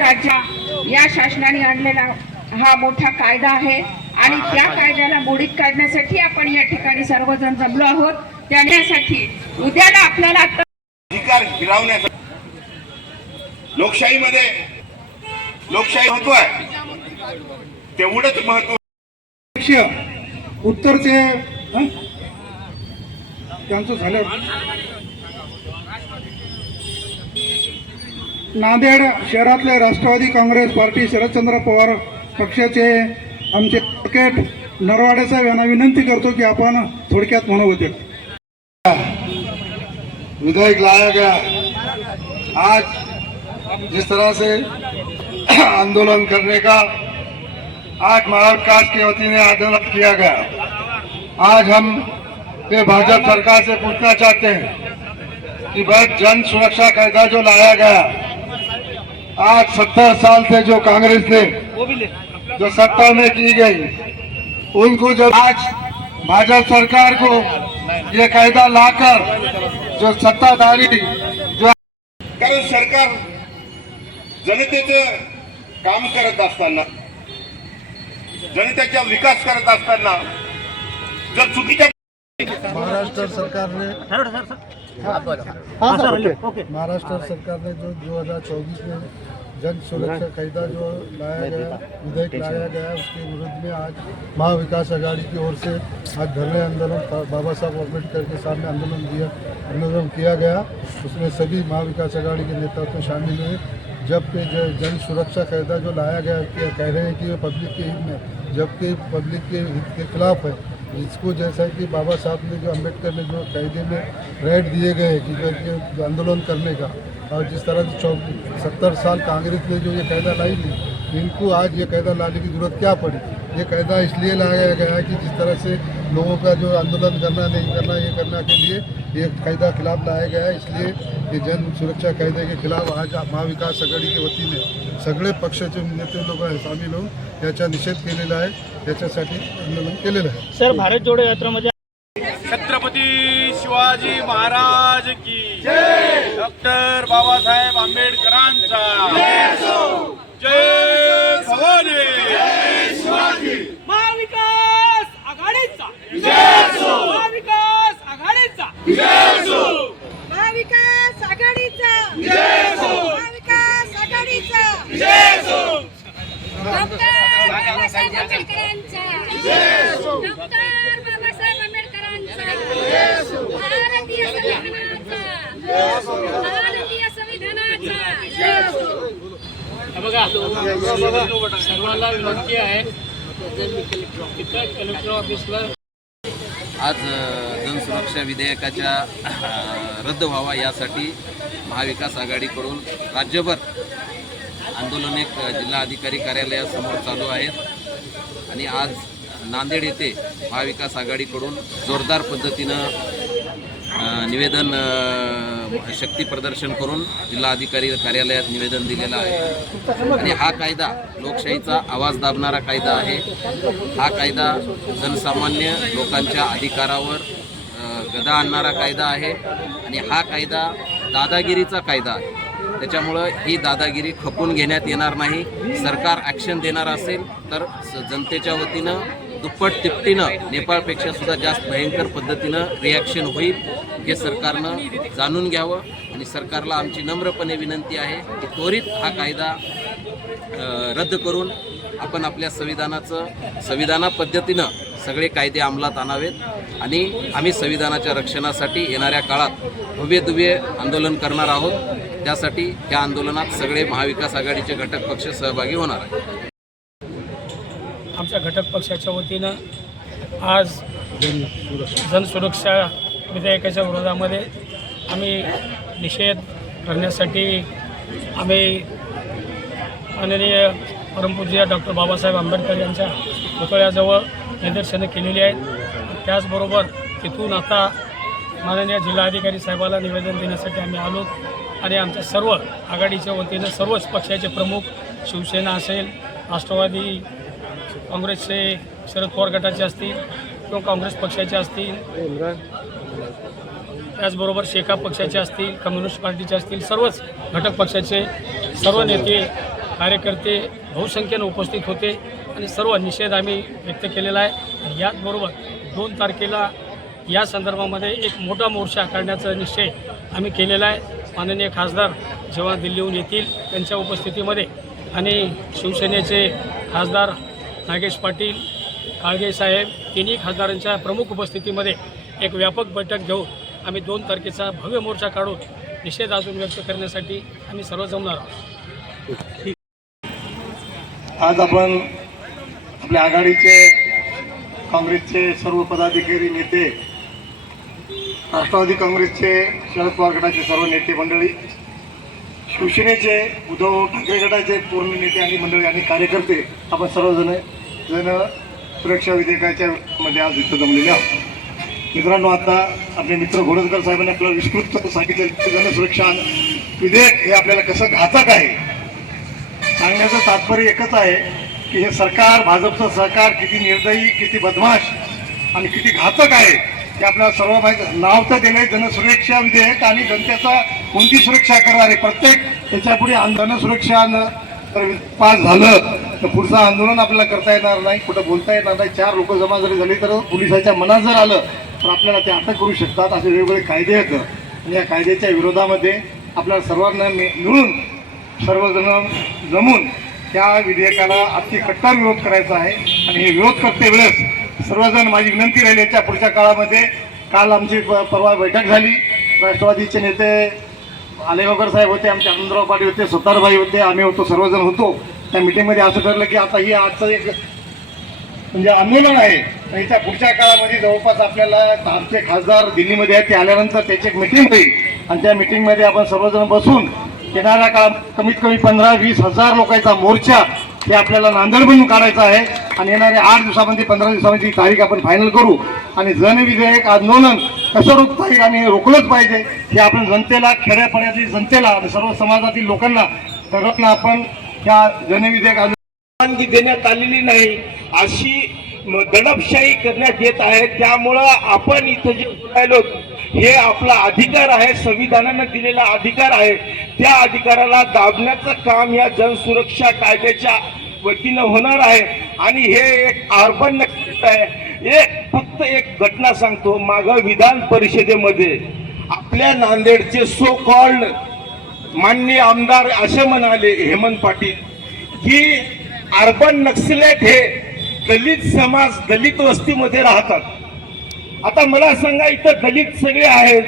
राज्य या शासनाने आणलेला हा मोठा कायदा आहे. आणि त्या कायद्याला मोडीत काढण्यासाठी आपण या ठिकाणी सर्वजण जमलो आहोत. त्यासाठी उद्याला आपल्याला आता अधिकार हिरावण्याचा लोकशाहीमध्ये लोकशाही महत्त्व आहे. तेवढंच महत्त्व उत्तरचे? त्यांचं झालं. नांदेड शहरातले राष्ट्रवादी काँग्रेस पार्टी शरदचंद्र पवार पक्षाचे आमचे क्रिकेट नरवाडे साहेब यांना विनंती करतो की आपण थोडक्यात म्हणू होते. विधेयक लाया गया. आज जिस तरह से आंदोलन करने का आज महाविकास के वती ने आंदोलन किया गया। आज हम ये भाजपा सरकार से पूछना चाहते हैं कि वह जन सुरक्षा कायदा जो लाया गया आज सत्तर साल से जो कांग्रेस ने जो सत्ता में की गई उनको जब आज भाजपा सरकार को ये कायदा लाकर जो सत्ताधारी जो कारण सरकार जनतेचं काम करत असताना जनतेचा विकास करत असताना जर चुकीच्या महाराष्ट्र सरकार ने महाराष्ट्र सरकार ने जो 2024 में जन सुरक्षा कायदा जो लाया गया विधेयक लाया गया उसके विरुद्ध में आज महाविकास आघाड़ी की ओर से आज धरने आंदोलन बाबा साहब अंबेडकर के सामने आंदोलन दिया आंदोलन किया गया। उसमें सभी महाविकास आघाड़ी के नेता नेतृत्व शामिल हुए। जबकि जो जन सुरक्षा कायदा जो लाया गया कह रहे हैं कि ये पब्लिक के हित में जबकि पब्लिक के हित के खिलाफ है इसको जैसा कि बाबा साहब ने जो अंबेडकर ने जो कायदे में राइट दिए गए कि आंदोलन करने का, और जिस तरह से सत्तर साल कांग्रेस ने जो ये कायदा लाई थी, इनको आज ये कायदा लाने की ज़रूरत क्या पड़ी? ये कायदा इसलिए लाया गया है कि जिस तरह से लोगों का जो आंदोलन करना, नहीं करना, ये करना के लिए ये कायदा खिलाफ लाया गया है इसलिए ये जन सुरक्षा कायदे के खिलाफ आज महाविकास आघाडी के वतीने सगळे पक्षाचे नेते लोक सामील होऊन याचा निषेध केलेला आहे याच्यासाठी आंदोलन केलेलं आहे। सर भारत जोडो यात्रामध्ये छत्रपती शिवाजी महाराज की डॉक्टर बाबासाहेब आंबेडकरांचा जय भवानी महाविकास आघाडीचा महाविकास आघाडीचा महाविकास आघाडीचा महाविकास आघाडीचा डॉक्टर बाबासाहेब आंबेडकरांचा डॉक्टर बाबासाहेब आंबेडकरांचा भारतीय संविधानाचा भारतीय संविधानाचा बघा सर्वांना विनंती आहे कलेक्टर ऑफिसला आज जनसुरक्षा विधेयकाच्या रद्द व्हावा यासाठी महाविकास आघाडीकडून राज्यभर आंदोलन एक जिल्हाधिकारी जिल्हा अधिकारी कार्यालयासमोर चालू आहेत. आणि आज नांदेड येथे महाविकास आघाडीकडून जोरदार पद्धतीनं निवेदन शक्ती प्रदर्शन करून जिल्हा अधिकारी कार्यालयात निवेदन दिलेलं आहे. आणि हा कायदा लोकशाहीचा आवाज दाबणारा कायदा आहे. हा कायदा जनसामान्य लोकांच्या अधिकारावर गदा आणणारा कायदा आहे. आणि हा कायदा दादागिरीचा कायदा आहे. त्याच्यामुळं ही दादागिरी खपून घेण्यात येणार नाही. सरकार ॲक्शन देणार असेल तर स- जनतेच्या वतीनं दुप्पट तिपटीनं नेपाळपेक्षा सुद्धा जास्त भयंकर पद्धतीनं रिॲक्शन होईल हे सरकारनं जाणून घ्यावं आणि सरकारला आमची नम्रपणे विनंती आहे की त्वरित हा कायदा रद्द करून आपण आपल्या संविधानाचं संविधाना पद्धतीनं सगळे कायदे अंमलात आणावेत आणि आम्ही संविधानाच्या रक्षणासाठी येणाऱ्या काळात भव्य दुव्य आंदोलन करणार आहोत. त्यासाठी त्या आंदोलनात सगळे महाविकास आघाडीचे घटक पक्ष सहभागी होणार आहेत. घटक पक्षाच्या वतीनं आज जनसुरक्षा विधेयकाच्या विरोधामध्ये आम्ही निषेध करण्यासाठी आम्ही माननीय परमपूज्य डॉक्टर बाबासाहेब आंबेडकर यांच्या पुतळ्याजवळ निदर्शनं केलेली आहेत. त्याचबरोबर तिथून आता माननीय जिल्हाधिकारी साहेबाला निवेदन देण्यासाठी आम्ही आलो आणि आमच्या सर्व आघाडीच्या वतीनं सर्वच पक्षाचे प्रमुख शिवसेना असेल राष्ट्रवादी काँग्रेसचे शरद पवार गटाचे असतील किंवा काँग्रेस पक्षाचे असतील. त्याचबरोबर शेका पक्षाचे असतील कम्युनिस्ट पार्टीचे असतील सर्वच घटक पक्षाचे सर्व नेते कार्यकर्ते बहुसंख्येनं उपस्थित होते आणि सर्व निषेध आम्ही व्यक्त केलेला आहे. याचबरोबर दोन तारखेला या संदर्भामध्ये एक मोठा मोर्चा काढण्याचा निश्चय आम्ही केलेला आहे. माननीय खासदार जेव्हा दिल्लीहून येतील त्यांच्या उपस्थितीमध्ये आणि शिवसेनेचे खासदार नागेश पाटील काळगे साहेब तिन्ही खासदारांच्या प्रमुख उपस्थितीमध्ये एक व्यापक बैठक घेऊन आम्ही दोन तारखेचा भव्य मोर्चा काढून निषेध अजून व्यक्त करण्यासाठी आम्ही सर्व जमणार आहोत आज आपण आपल्या आघाडीचे काँग्रेसचे सर्व पदाधिकारी नेते राष्ट्रवादी काँग्रेसचे शरद पवार गटाचे सर्व नेते मंडळी शिवसेनेचे उद्धव ठाकरे गटाचे पूर्ण नेते आणि मंडळी आणि कार्यकर्ते आपण सर्वजण जण सुरक्षा विधेयकाच्या मध्ये आज इथं जमलेले आहोत. मित्रांनो आता आपले मित्र घोडजकर साहेबांनी आपल्याला विस्तृत सांगितलं की जनसुरक्षा विधेयक हे आपल्याला कसं घातक आहे? सांगण्याचं तात्पर्य एकच आहे की हे सरकार भाजपचं सरकार किती निर्दयी किती बदमाश आणि किती घातक आहे हे आपल्याला सर्व माहिती नाव तर दिले जनसुरक्षा विधेयक आणि जनतेचा कोणती सुरक्षा करणार? आहे प्रत्येक त्याच्यापुढे जनसुरक्षा पास झालं. तर पुढचं आंदोलन आपल्याला करता येणार नाही कुठं बोलता येणार नाही चार लोक जमा जरी झाली तर पोलिसाच्या मनात जर आलं तर आपल्याला ते अटक करू शकतात असे वेगवेगळे कायदे आहेत. आणि या कायद्याच्या विरोधामध्ये आपल्याला सर्वांना मिळून सर्वजण जमून त्या विधेयकाला अति कट्टर विरोध करायचा आहे. आणि हे विरोध करते वेळेस सर्वजण माझी विनंती राहिली याच्या पुढच्या काळामध्ये काल आमची प- परवा बैठक झाली. राष्ट्रवादीचे नेते आलेगावकर साहेब होते आमचे आनंदराव पाटील होते सुतारबाई होते आम्ही होतो सर्वजण होतो. त्या मिटिंगमध्ये असं ठरलं की आता ही आजचं एक म्हणजे आंदोलन आहे. आणि याच्या पुढच्या काळामध्ये जवळपास आपल्याला आमचे खासदार दिल्लीमध्ये आहेत ते आल्यानंतर त्याची एक मिटिंग होईल. आणि त्या मिटिंगमध्ये आपण सर्वजण बसून येणाऱ्या काळात कमीत कमी पंधरा वीस हजार लोकांचा मोर्चा हे आपल्याला नांदेड बनवून काढायचा आहे. आणि येणाऱ्या आठ दिवसामध्ये पंधरा दिवसामध्ये ही तारीख आपण फायनल करू. आणि जनविधेयक आंदोलन कसं रोखता येईल आणि रोखलंच पाहिजे हे आपण जनतेला खेड्यापाड्यातील जनतेला आणि सर्व समाजातील लोकांना सर्वांना आपण ह्या जनविधेयक परवानगी देण्यात आलेली नाही अशी म- दडपशाही करण्यात येत आहे. त्यामुळं आपण इथं जे बोलायलो हे आपला अधिकार आहे संविधानानं दिलेला अधिकार आहे. त्या अधिकाराला दाबण्याचं काम या जनसुरक्षा कायद्याच्या वतीनं होणार आहे. आणि हे एक अर्बन नक्कीच आहे. एक फक्त एक घटना सांगतो. मागं विधान परिषदेमध्ये आपल्या नांदेडचे सो कॉल्ड माननीय आमदार असे म्हणाले हेमंत पाटील की अर्बन नक्सलेट हे दलित समाज दलित वस्तीमध्ये राहतात. आता मला सांगा इथं दलित सगळे आहेत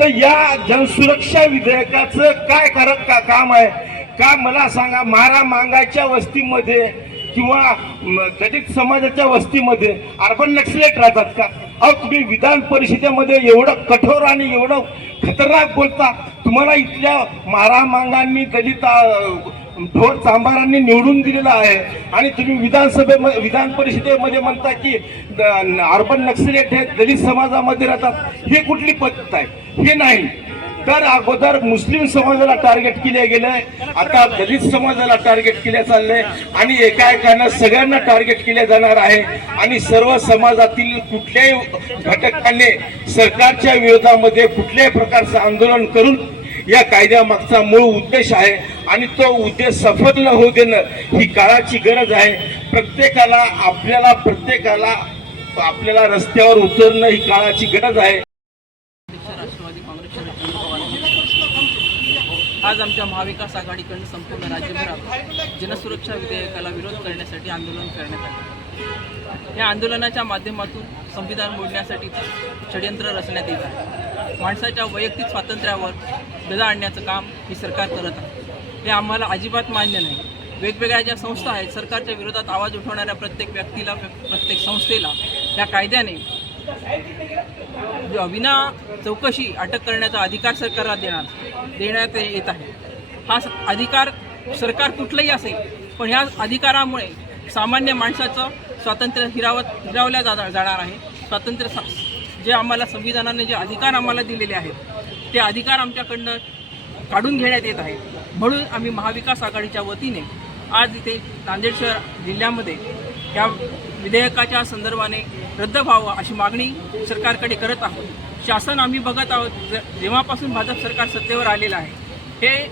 तर या जनसुरक्षा विधेयकाचं काय करत का काम आहे? का मला सांगा मारा मांगाच्या वस्तीमध्ये किंवा दलित समाजाच्या वस्तीमध्ये अर्बन नक्सलेट राहतात का? अहो तुम्ही विधान परिषदेमध्ये एवढं कठोर आणि एवढं खतरनाक बोलता तुम्हाला इथल्या मारामांगांनी दलित ढोर चांभारांनी निवडून दिलेलं आहे. आणि तुम्ही विधानसभेमध्ये विधान परिषदेमध्ये म्हणता की द- अर्बन नक्सलेट हे दलित समाजामध्ये राहतात. हे कुठली पद्धत आहे? हे नाही. तर अगोदर मुस्लिम समाजाला टार्गेट केले गेलंय. आता दलित समाजाला टार्गेट केल्या चाललंय. आणि एका एकानं सगळ्यांना टार्गेट केले जाणार आहे. आणि सर्व समाजातील कुठल्याही घटकाने सरकारच्या विरोधामध्ये कुठल्याही प्रकारचं आंदोलन करून या कायद्यामागचा मूळ उद्देश आहे. आणि तो उद्देश सफल न होऊ देणं ही काळाची गरज आहे. प्रत्येकाला आपल्याला प्रत्येकाला आपल्याला रस्त्यावर उतरणं ही काळाची गरज आहे राष्ट्रवादी काँग्रेसचे नेते पवार आज आमच्या महाविकास आघाडीकडून संपूर्ण राज्यभरात जनसुरक्षा विधेयकाला विरोध करण्यासाठी आंदोलन करण्यात आले. या आंदोलनाच्या माध्यमातून संविधान मोडण्यासाठी षडयंत्र रचण्यात येत आहे. माणसाच्या वैयक्तिक स्वातंत्र्यावर गदा आणण्याचं काम हे सरकार करत आहे. हे आम्हाला अजिबात मान्य नाही. वेगवेगळ्या ज्या संस्था आहेत सरकारच्या विरोधात आवाज उठवणाऱ्या प्रत्येक व्यक्तीला प्रत्येक संस्थेला या कायद्याने विना चौकशी अटक करण्याचा अधिकार सरकारला देणार देण्यात येत आहे. हा स- अधिकार सरकार कुठलंही असेल पण ह्या अधिकारामुळे सामान्य माणसाचं स्वातंत्र्य हिरावत हिरावल्या जा जाणार आहे. स्वातंत्र्य सा- जे आम्हाला संविधानाने जे अधिकार आम्हाला दिलेले आहेत ते अधिकार आमच्याकडनं काढून घेण्यात येत आहेत. म्हणून आम्ही महाविकास आघाडीच्या वतीने आज इथे नांदेड शहर जिल्ह्यामध्ये ह्या विधेयकाच्या संदर्भाने रद्द व्हावं अशी मागणी सरकारकडे करत आहोत. शासन आम्ही बघत आहोत ज- जेव्हापासून भाजप सरकार सत्तेवर आलेलं आहे हे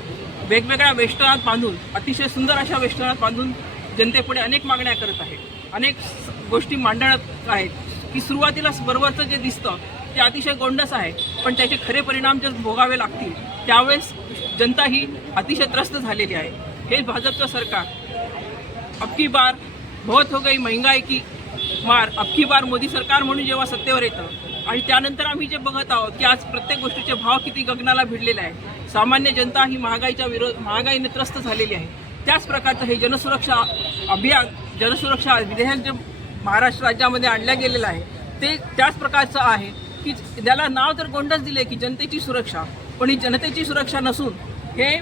वेगवेगळ्या वेष्टनात बांधून अतिशय सुंदर अशा वेष्टनात बांधून जनतेपुढे अनेक मागण्या करत आहे अनेक स- गोष्टी मांडत आहेत की सुरुवातीला बरोबरचं जे दिसतं ते अतिशय गोंडस आहे पण त्याचे खरे परिणाम जर भोगावे लागतील त्यावेळेस जनता ही अतिशय त्रस्त झालेली आहे. हे भाजपचं सरकार अबकी बार बहुत हो गई महंगाई की मार अख्खी बार मोदी सरकार म्हणून जेव्हा सत्तेवर येतं आणि त्यानंतर आम्ही जे बघत आहोत की आज प्रत्येक गोष्टीचे भाव किती गगनाला भिडलेले आहे सामान्य जनता ही महागाईच्या विरोध महागाईने त्रस्त झालेली आहे. त्याच प्रकारचं हे जनसुरक्षा अभियान जनसुरक्षा विधेयक जे महाराष्ट्र राज्यामध्ये आणलं गेलेलं आहे ते त्याच प्रकारचं आहे की त्याला नाव तर गोंडच दिले की जनतेची सुरक्षा पण ही जनतेची सुरक्षा नसून हे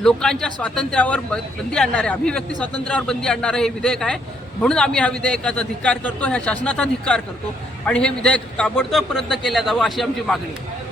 लोकांच्या स्वातंत्र्यावर ब- बंदी आणणारे अभिव्यक्ती स्वातंत्र्यावर बंदी आणणारं हे विधेयक आहे. म्हणून आम्ही ह्या विधेयकाचा धिक्कार करतो ह्या शासनाचा धिक्कार करतो. आणि हे विधेयक ताबडतोब रद्द केल्या जावं अशी आमची मागणी आहे.